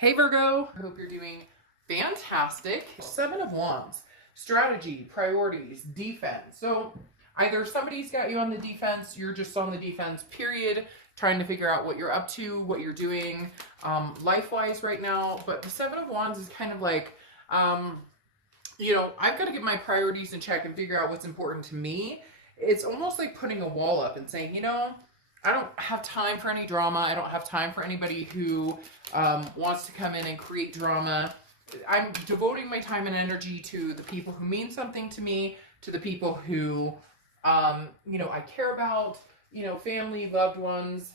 Hey Virgo, I hope you're doing fantastic. Seven of Wands, strategy, priorities, defense. So either somebody's got you on the defense, you're just on the defense, period, trying to figure out what you're up to, what you're doing life-wise right now. But the Seven of Wands is kind of like, I've got to get my priorities in check and figure out what's important to me. It's almost like putting a wall up and saying, I don't have time for any drama. I don't have time for anybody who wants to come in and create drama. I'm devoting my time and energy to the people who mean something to me, to the people who, I care about, family, loved ones,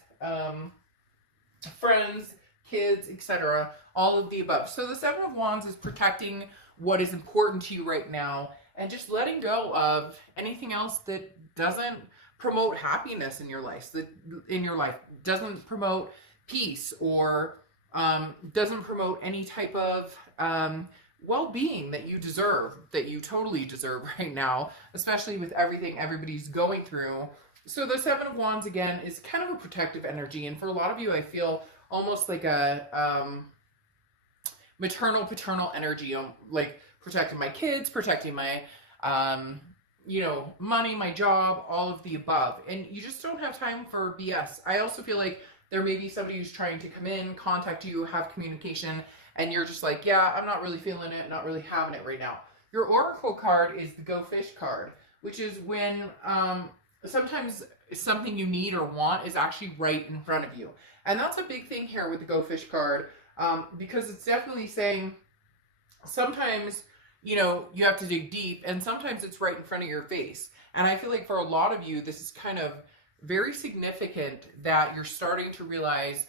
friends, kids, etc. All of the above. So the Seven of Wands is protecting what is important to you right now and just letting go of anything else that doesn't promote happiness in your life, doesn't promote peace, or doesn't promote any type of well-being that you deserve, that you totally deserve right now, especially with everything everybody's going through. So the Seven of Wands, again, is kind of a protective energy, and for a lot of you, I feel almost like a maternal, paternal energy, like protecting my kids, protecting my money, my job, all of the above. And you just don't have time for BS. I also feel like there may be somebody who's trying to come in, contact you, have communication, and you're just like, yeah, I'm not really feeling it, not really having it right now. Your Oracle card is the Go Fish card, which is when sometimes something you need or want is actually right in front of you. And that's a big thing here with the Go Fish card, because it's definitely saying sometimes you have to dig deep, and sometimes it's right in front of your face. And I feel like for a lot of you, this is kind of very significant that you're starting to realize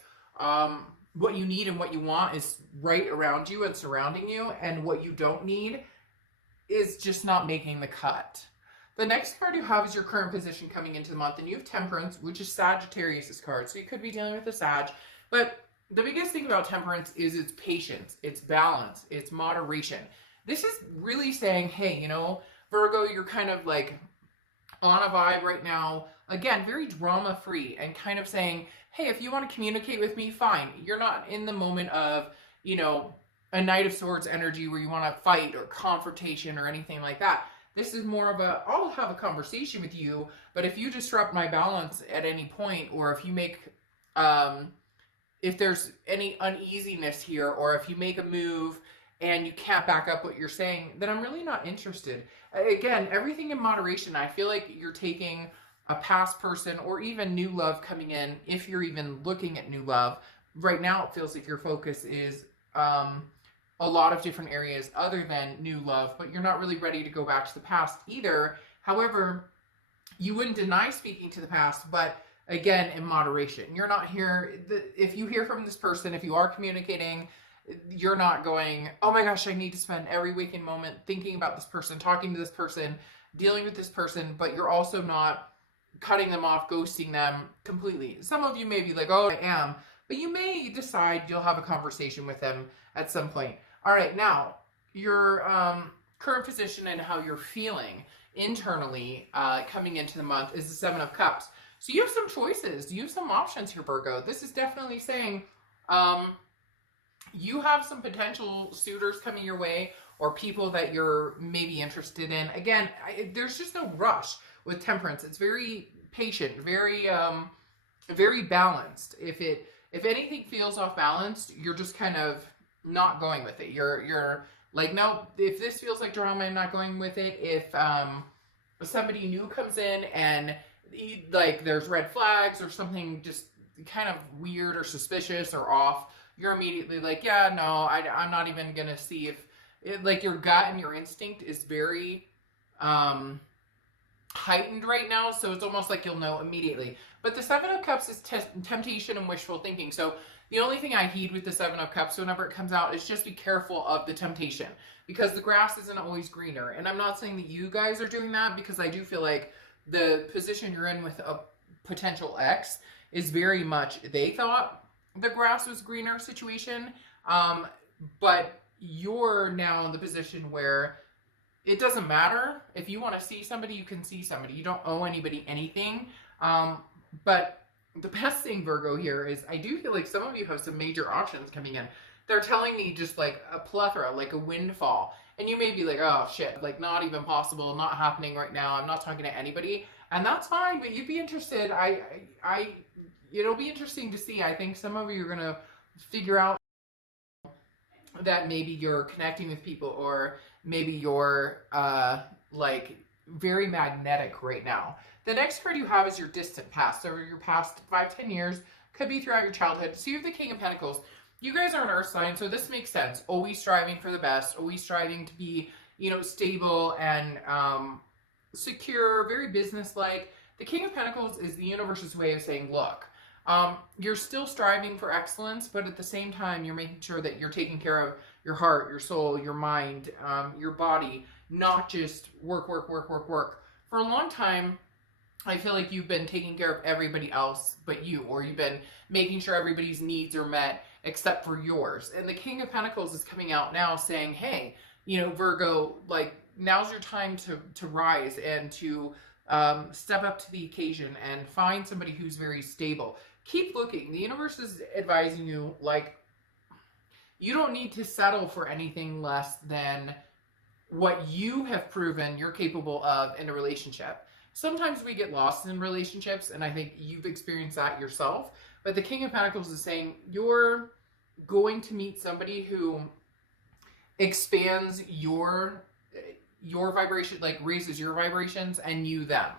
what you need and what you want is right around you and surrounding you, and what you don't need is just not making the cut. The next card you have is your current position coming into the month, and you have Temperance, which is Sagittarius' card. So you could be dealing with a Sag, but the biggest thing about Temperance is its patience, its balance, its moderation. This is really saying, hey, Virgo, you're kind of like on a vibe right now. Again, very drama-free, and kind of saying, hey, if you want to communicate with me, fine. You're not in the moment of, a Knight of Swords energy where you want to fight or confrontation or anything like that. This is more of I'll have a conversation with you, but if you disrupt my balance at any point, or if you make, if there's any uneasiness here, or if you make a move and you can't back up what you're saying, then I'm really not interested. Again, everything in moderation. I feel like you're taking a past person or even new love coming in, if you're even looking at new love. Right now, it feels like your focus is a lot of different areas other than new love, but you're not really ready to go back to the past either. However, you wouldn't deny speaking to the past, but again, in moderation. You're not here, if you hear from this person, if you are communicating, you're not going, oh my gosh, I need to spend every waking moment thinking about this person, talking to this person, dealing with this person, but you're also not cutting them off, ghosting them completely. Some of you may be like, oh, I am, but you may decide you'll have a conversation with them at some point. All right, now, your current position and how you're feeling internally coming into the month is the Seven of Cups. So you have some choices. You have some options here, Virgo. This is definitely saying, you have some potential suitors coming your way, or people that you're maybe interested in. Again, there's just no rush with Temperance. It's very patient, very balanced. If anything feels off balance, you're just kind of not going with it. You're like, no, if this feels like drama, I'm not going with it. If somebody new comes in and like there's red flags or something just kind of weird or suspicious or off, you're immediately like, yeah, no, I'm not even going to see if, like your gut and your instinct is very heightened right now. So it's almost like you'll know immediately. But the Seven of Cups is temptation and wishful thinking. So the only thing I heed with the Seven of Cups whenever it comes out is just be careful of the temptation, because the grass isn't always greener. And I'm not saying that you guys are doing that, because I do feel like the position you're in with a potential ex is very much, they thought the grass was greener situation, but you're now in the position where it doesn't matter. If you want to see somebody, you can see somebody. You don't owe anybody anything. But the best thing, Virgo, here is I do feel like some of you have some major options coming in. they're telling me just like a plethora, like a windfall. And you may be like, oh shit, like not even possible, not happening right now. I'm not talking to anybody. And that's fine, but you'd be interested. It'll be interesting to see. I think some of you are going to figure out that maybe you're connecting with people, or maybe you're like very magnetic right now. The next card you have is your distant past. So your past 5-10 years, could be throughout your childhood. So you have the King of Pentacles. You guys are an earth sign, so this makes sense. Always striving for the best, always striving to be, stable and secure, very businesslike. The King of Pentacles is the universe's way of saying, look, you're still striving for excellence, but at the same time, you're making sure that you're taking care of your heart, your soul, your mind, your body, not just work, work, work, work, work. For a long time, I feel like you've been taking care of everybody else but you, or you've been making sure everybody's needs are met except for yours. And the King of Pentacles is coming out now saying, hey, Virgo, like, now's your time to rise and to step up to the occasion and find somebody who's very stable. Keep looking. The universe is advising you, like, you don't need to settle for anything less than what you have proven you're capable of in a relationship. Sometimes we get lost in relationships, and I think you've experienced that yourself. But the King of Pentacles is saying you're going to meet somebody who expands your vibration, like raises your vibrations, and you them.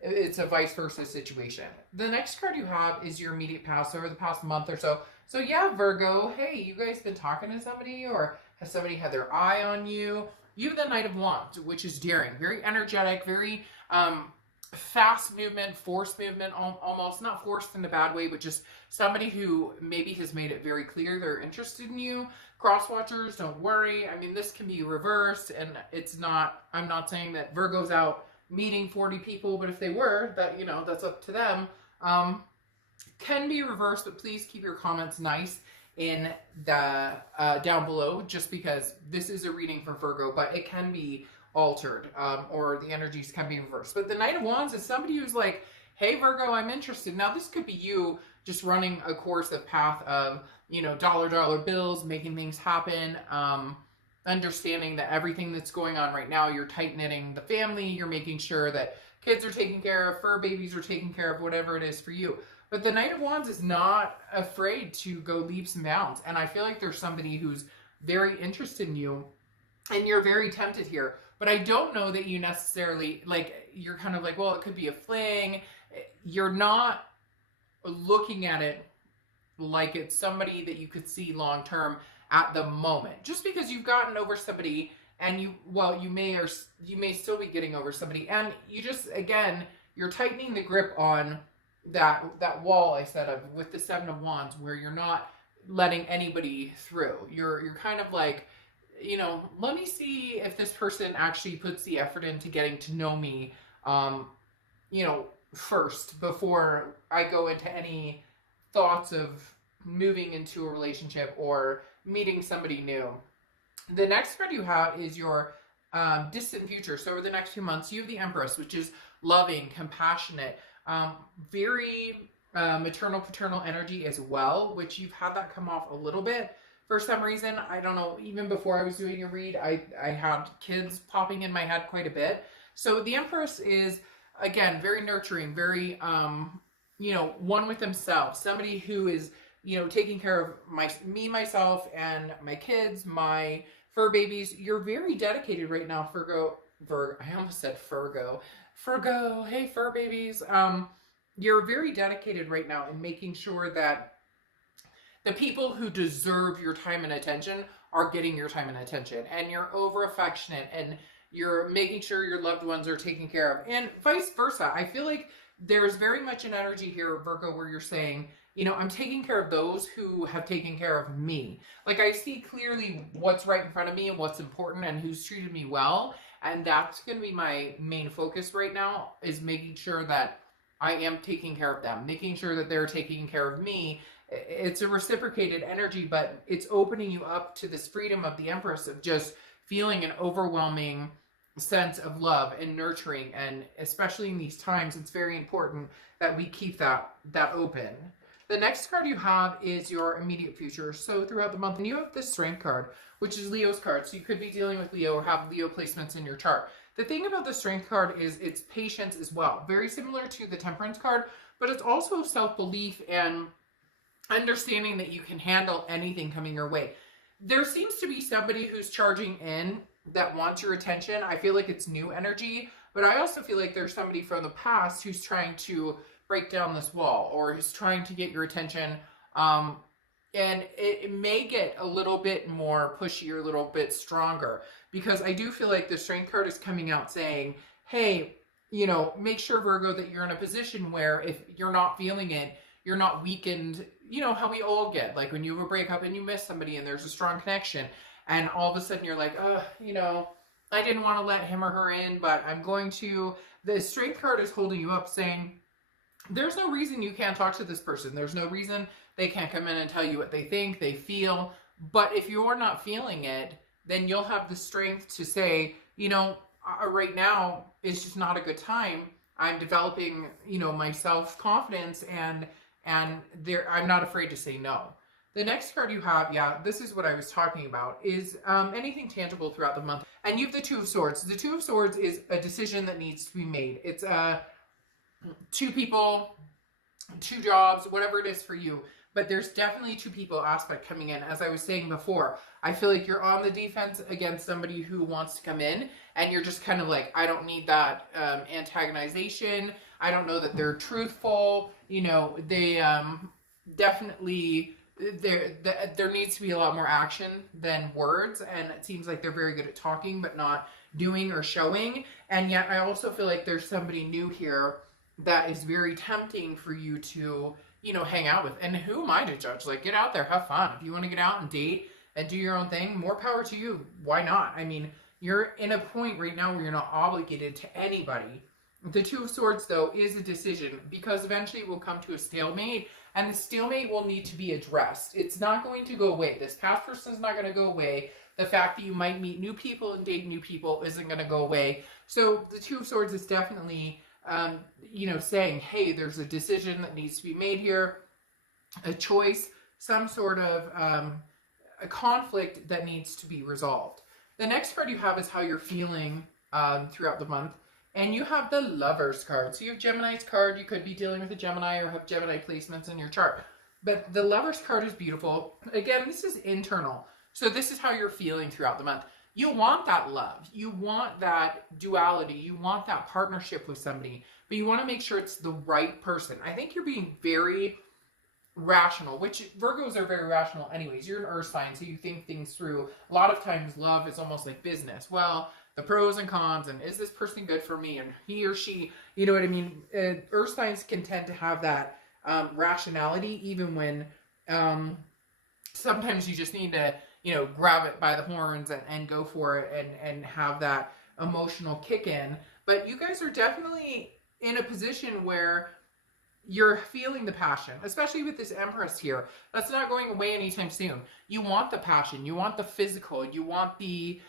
It's a vice versa situation. The next card you have is your immediate past, over the past month or so. So yeah, Virgo, hey, you guys been talking to somebody, or has somebody had their eye on you? You have the Knight of Wands, which is daring, very energetic, very fast movement, forced movement, almost not forced in a bad way, but just somebody who maybe has made it very clear they're interested in you. Cross watchers, don't worry. I mean, this can be reversed, and I'm not saying that Virgo's out meeting 40 people, but if they were, that, that's up to them. Can be reversed, but please keep your comments nice in the down below, just because this is a reading for Virgo, but it can be altered, or the energies can be reversed. But the Knight of Wands is somebody who's like, hey Virgo, I'm interested. Now this could be you just running a course of path of, dollar bills, making things happen, understanding that everything that's going on right now, you're tight knitting the family, you're making sure that kids are taken care of, fur babies are taken care of, whatever it is for you. But the Knight of Wands is not afraid to go leaps and bounds. And I feel like there's somebody who's very interested in you, and you're very tempted here. But I don't know that you necessarily, like, you're kind of like, well, it could be a fling. You're not looking at it like it's somebody that you could see long term at the moment. Just because you've gotten over somebody, and you may still be getting over somebody, and you just, again, you're tightening the grip on that wall I said of with the Seven of Wands, where you're not letting anybody through. You're kind of like, let me see if this person actually puts the effort into getting to know me, first, before I go into any thoughts of moving into a relationship or meeting somebody new. The next card you have is your distant future. So over the next few months, you have the Empress, which is loving, compassionate, very maternal, paternal energy as well, which you've had that come off a little bit. For some reason, I don't know, even before I was doing a read, I had kids popping in my head quite a bit. So the Empress is, again, very nurturing, very, one with themselves. Somebody who is, taking care of myself, and my kids, my fur babies. You're very dedicated right now, Virgo. I almost said Virgo. Virgo, hey, fur babies. You're very dedicated right now in making sure that the people who deserve your time and attention are getting your time and attention, and you're over affectionate, and you're making sure your loved ones are taken care of, and vice versa. I feel like there's very much an energy here, Virgo, where you're saying, I'm taking care of those who have taken care of me. Like, I see clearly what's right in front of me and what's important and who's treated me well, and that's going to be my main focus right now, is making sure that I am taking care of them, making sure that they're taking care of me. It's a reciprocated energy, but it's opening you up to this freedom of the Empress, of just feeling an overwhelming sense of love and nurturing. And especially in these times, it's very important that we keep that open. The next card you have is your immediate future. So throughout the month, and you have the Strength card, which is Leo's card. So you could be dealing with Leo or have Leo placements in your chart. The thing about the Strength card is it's patience as well. Very similar to the Temperance card, but it's also self-belief and understanding that you can handle anything coming your way. There seems to be somebody who's charging in that wants your attention. I feel like it's new energy, but I also feel like there's somebody from the past who's trying to break down this wall or is trying to get your attention. And it may get a little bit more pushy or a little bit stronger, because I do feel like the Strength card is coming out saying, hey, you know, make sure, Virgo, that you're in a position where if you're not feeling it, you're not weakened. You know how we all get, like when you have a breakup and you miss somebody and there's a strong connection, and all of a sudden you're like, you know, I didn't want to let him or her in, but I'm going to. The Strength card is holding you up, saying there's no reason you can't talk to this person. There's no reason they can't come in and tell you what they think, they feel. But if you're not feeling it, then you'll have the strength to say, you know, right now it's just not a good time. I'm developing, you know, my self-confidence, and I'm not afraid to say no. The next card you have, yeah, this is what I was talking about, is anything tangible throughout the month. And you have the Two of Swords. The Two of Swords is a decision that needs to be made. It's two people, two jobs, whatever it is for you. But there's definitely two people aspect coming in. As I was saying before, I feel like you're on the defense against somebody who wants to come in, and you're just kind of like, I don't need that antagonization. I don't know that they're truthful. You know, they definitely, there needs to be a lot more action than words, and it seems like they're very good at talking but not doing or showing. And yet I also feel like there's somebody new here that is very tempting for you to, you know, hang out with. And who am I to judge? Like, get out there, have fun. If you want to get out and date and do your own thing, more power to you. Why not? I mean, you're in a point right now where you're not obligated to anybody. The Two of Swords, though, is a decision, because eventually we'll come to a stalemate, and the stalemate will need to be addressed. It's not going to go away. This past person is not going to go away. The fact that you might meet new people and date new people isn't going to go away. So the Two of Swords is definitely, you know, saying, hey, there's a decision that needs to be made here, a choice, some sort of a conflict that needs to be resolved. The next card you have is how you're feeling throughout the month. And you have the Lovers card. So you have Gemini's card. You could be dealing with a Gemini or have Gemini placements in your chart. But the Lovers card is beautiful. Again, this is internal. So this is how you're feeling throughout the month. You want that love. You want that duality. You want that partnership with somebody. But you want to make sure it's the right person. I think you're being very rational, which Virgos are very rational anyways. You're an earth sign, so you think things through. A lot of times love is almost like business. Well, the pros and cons, and is this person good for me, and he or she, you know what I mean? Earth signs can tend to have that rationality, even when sometimes you just need to, you know, grab it by the horns and go for it and have that emotional kick in. But you guys are definitely in a position where you're feeling the passion, especially with this Empress here. That's not going away anytime soon. You want the passion, you want the physical, you want the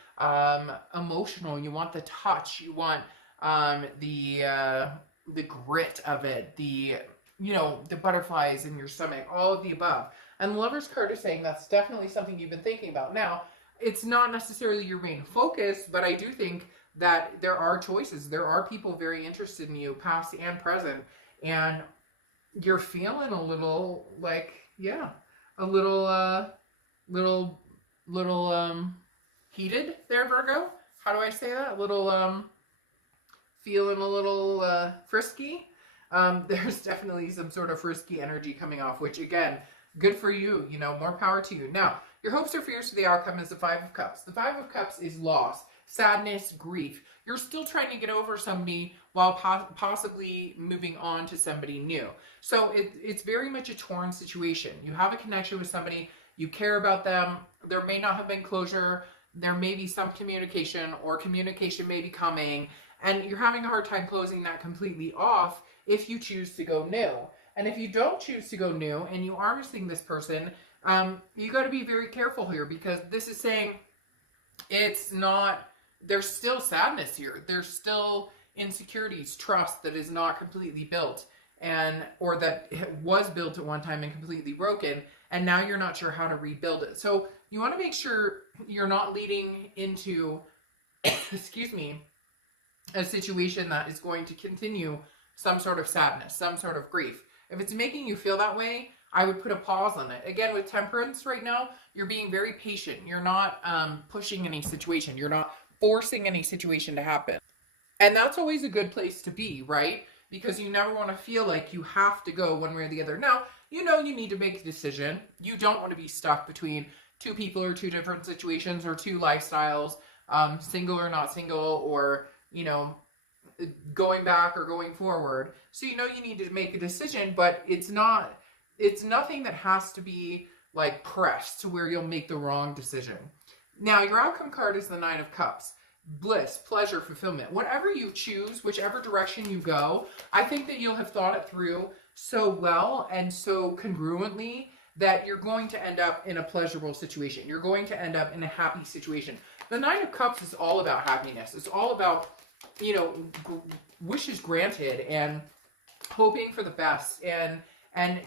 emotional, you want the touch, you want the grit of it, the, you know, the butterflies in your stomach, all of the above. And the Lover's card is saying that's definitely something you've been thinking about. Now, it's not necessarily your main focus, but I do think that there are choices. There are people very interested in you, past and present, and you're feeling a little like, yeah, a little heated there, Virgo. How do I say that? A little, feeling a little frisky. There's definitely some sort of frisky energy coming off, which again, good for you, you know, more power to you. Now, your hopes or fears for the outcome is the Five of Cups. The Five of Cups is loss, sadness, grief. You're still trying to get over somebody while possibly moving on to somebody new. So it's very much a torn situation. You have a connection with somebody, you care about them, there may not have been closure, there may be some communication, or communication may be coming, and you're having a hard time closing that completely off if you choose to go new. And if you don't choose to go new and you are missing this person, you got to be very careful here, because this is saying it's not, there's still sadness here. There's still insecurities, trust that is not completely built. or that was built at one time and completely broken, and now you're not sure how to rebuild it. So you want to make sure you're not leading into excuse me, a situation that is going to continue some sort of sadness, some sort of grief. If it's making you feel that way, I would put a pause on it. Again, with temperance right now, you're being very patient. You're not pushing any situation. You're not forcing any situation to happen. And that's always a good place to be, right? Because you never want to feel like you have to go one way or the other. Now, you know you need to make a decision. You don't want to be stuck between two people or two different situations or two lifestyles, single or not single, or, you know, going back or going forward. So you know you need to make a decision, but it's nothing that has to be like pressed to where you'll make the wrong decision. Now, your outcome card is the Nine of Cups. Bliss, pleasure, fulfillment. Whatever you choose, whichever direction you go, I think that you'll have thought it through so well and so congruently that you're going to end up in a pleasurable situation. You're going to end up in a happy situation. The Nine of Cups is all about happiness. It's all about, you know, wishes granted and hoping for the best and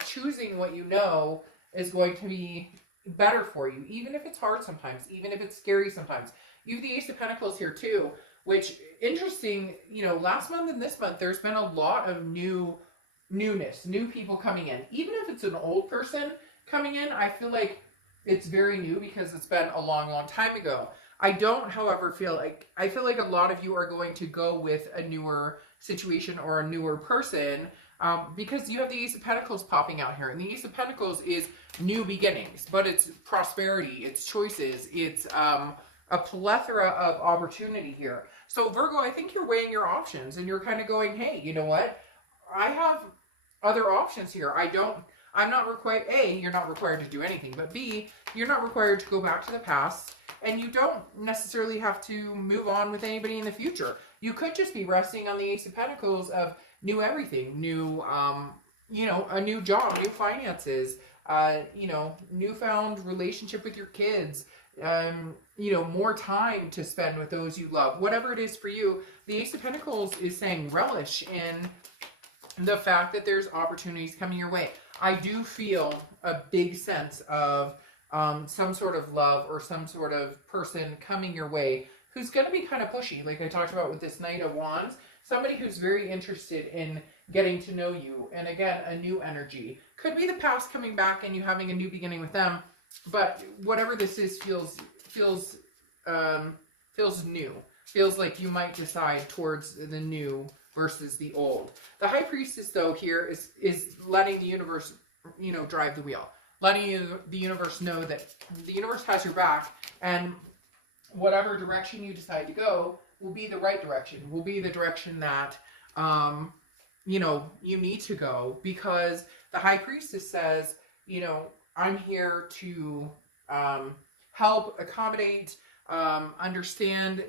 choosing what you know is going to be better for you, even if it's hard sometimes, even if it's scary sometimes. You have the Ace of Pentacles here too, which, interesting, you know, last month and this month, there's been a lot of newness, new people coming in. Even if it's an old person coming in, I feel like it's very new because it's been a long, long time ago. I don't, however, I feel like a lot of you are going to go with a newer situation or a newer person because you have the Ace of Pentacles popping out here. And the Ace of Pentacles is new beginnings, but it's prosperity, it's choices, it's a plethora of opportunity here. So Virgo, I think you're weighing your options and you're kind of going, hey, you know what? I have other options here. I'm not required, A, you're not required to do anything, but B, you're not required to go back to the past, and you don't necessarily have to move on with anybody in the future. You could just be resting on the Ace of Pentacles of new everything, new, you know, a new job, new finances, you know, newfound relationship with your kids, you know, more time to spend with those you love. Whatever it is for you, the Ace of Pentacles is saying relish in the fact that there's opportunities coming your way. I do feel a big sense of some sort of love or some sort of person coming your way who's going to be kind of pushy, like I talked about with this Knight of Wands. Somebody who's very interested in getting to know you. And again, a new energy. Could be the past coming back and you having a new beginning with them. But whatever this is feels new. Feels like you might decide towards the new versus the old. The High Priestess, though, here is letting the universe, you know, drive the wheel. Letting the universe know that the universe has your back, and whatever direction you decide to go will be the right direction. Will be the direction that, you know, you need to go, because the High Priestess says, you know, I'm here to help, accommodate, understand.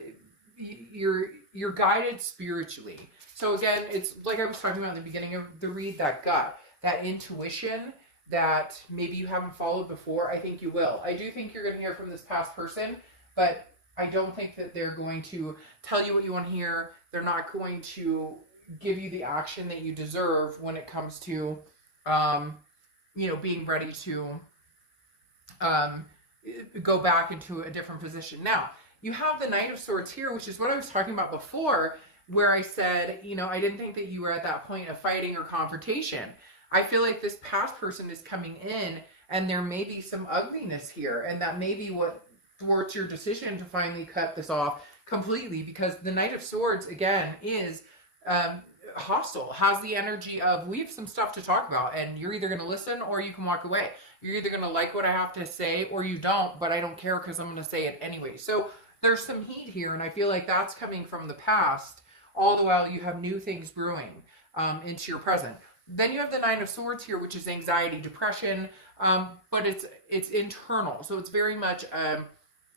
You're guided spiritually. So again, it's like I was talking about at the beginning of the read, that gut, that intuition that maybe you haven't followed before. I think you will. I do think you're going to hear from this past person, but I don't think that they're going to tell you what you want to hear. They're not going to give you the action that you deserve when it comes to, you know, being ready to go back into a different position. Now, you have the Knight of Swords here, which is what I was talking about before, where I said, you know, I didn't think that you were at that point of fighting or confrontation. I feel like this past person is coming in and there may be some ugliness here, and that may be what thwarts your decision to finally cut this off completely, because the Knight of Swords, again, is hostile, has the energy of, we have some stuff to talk about, and you're either going to listen or you can walk away. You're either going to like what I have to say or you don't, but I don't care because I'm going to say it anyway. So there's some heat here, and I feel like that's coming from the past, all the while you have new things brewing into your present. Then you have the Nine of Swords here, which is anxiety, depression, but it's internal. So it's very much an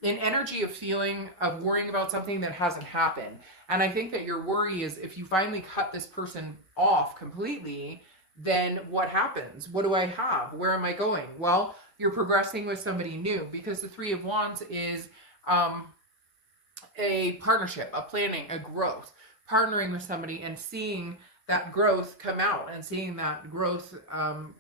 energy of feeling, of worrying about something that hasn't happened. And I think that your worry is, if you finally cut this person off completely, then what happens? What do I have? Where am I going? Well, you're progressing with somebody new, because the Three of Wands is a partnership, a planning, a growth, partnering with somebody and seeing that growth come out and seeing that growth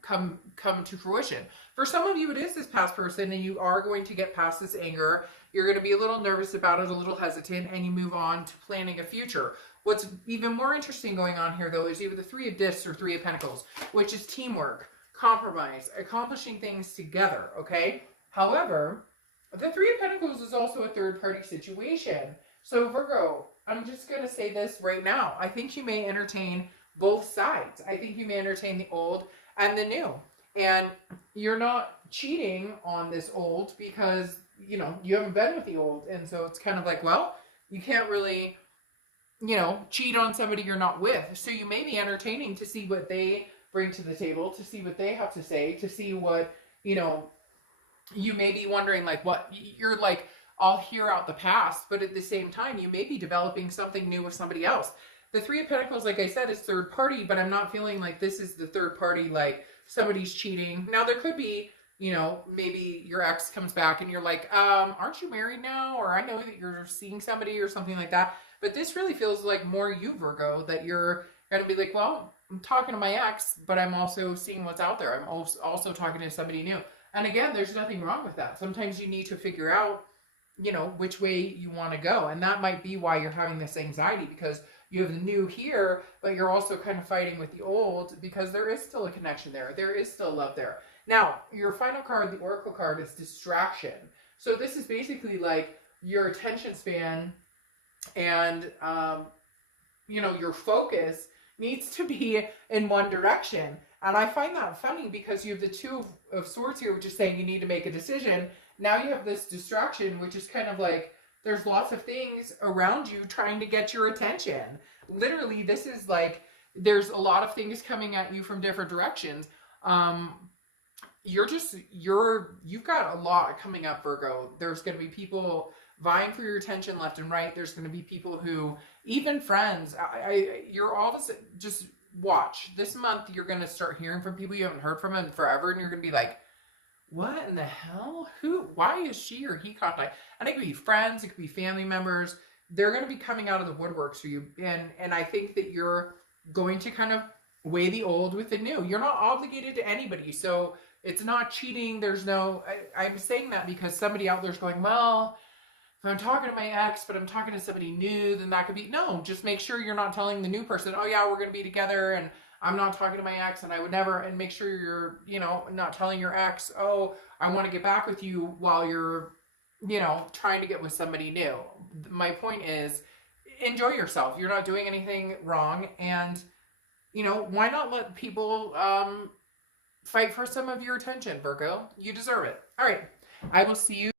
come to fruition. For some of you, it is this past person, and you are going to get past this anger. You're going to be a little nervous about it, a little hesitant, and you move on to planning a future. What's even more interesting going on here, though, is you have the Three of Discs or Three of Pentacles, which is teamwork, compromise, accomplishing things together, okay? However, the Three of Pentacles is also a third-party situation. So, Virgo, I'm just going to say this right now. I think you may entertain both sides. I think you may entertain the old and the new. And you're not cheating on this old because, you know, you haven't been with the old. And so it's kind of like, well, you can't really, you know, cheat on somebody you're not with. So you may be entertaining to see what they bring to the table, to see what they have to say, to see what, you know, you may be wondering, like, what you're like, I'll hear out the past, but at the same time, you may be developing something new with somebody else. The Three of Pentacles, like I said, is third party, but I'm not feeling like this is the third party, like somebody's cheating. Now, there could be, you know, maybe your ex comes back and you're like, aren't you married now? Or I know that you're seeing somebody or something like that. But this really feels like more you, Virgo, that you're going to be like, well, I'm talking to my ex, but I'm also seeing what's out there. I'm also talking to somebody new. And again, there's nothing wrong with that. Sometimes you need to figure out, you know, which way you want to go. And that might be why you're having this anxiety, because you have the new here, but you're also kind of fighting with the old because there is still a connection there. There is still love there. Now, your final card, the Oracle card, is distraction. So this is basically like your attention span and, you know, your focus needs to be in one direction. And I find that funny because you have the Two of Swords here, which is saying you need to make a decision. Now you have this distraction, which is kind of like there's lots of things around you trying to get your attention. Literally, this is like there's a lot of things coming at you from different directions. You've got a lot coming up, Virgo. There's going to be people vying for your attention left and right. There's going to be people who, even friends, you're all of a sudden, just watch. This month, you're going to start hearing from people you haven't heard from in forever, and you're going to be like, what in the hell? Why is she or he contacting? And it could be friends, it could be family members. They're going to be coming out of the woodworks for you. And I think that you're going to kind of weigh the old with the new. You're not obligated to anybody. So it's not cheating. There's no, I'm saying that because somebody out there's going, well, if I'm talking to my ex, but I'm talking to somebody new, then that could be, no, just make sure you're not telling the new person, oh yeah, we're going to be together and I'm not talking to my ex and I would never, and make sure you're, you know, not telling your ex, oh, I want to get back with you while you're, you know, trying to get with somebody new. My point is, enjoy yourself. You're not doing anything wrong. And, you know, why not let people fight for some of your attention, Virgo? You deserve it. All right. I will see you.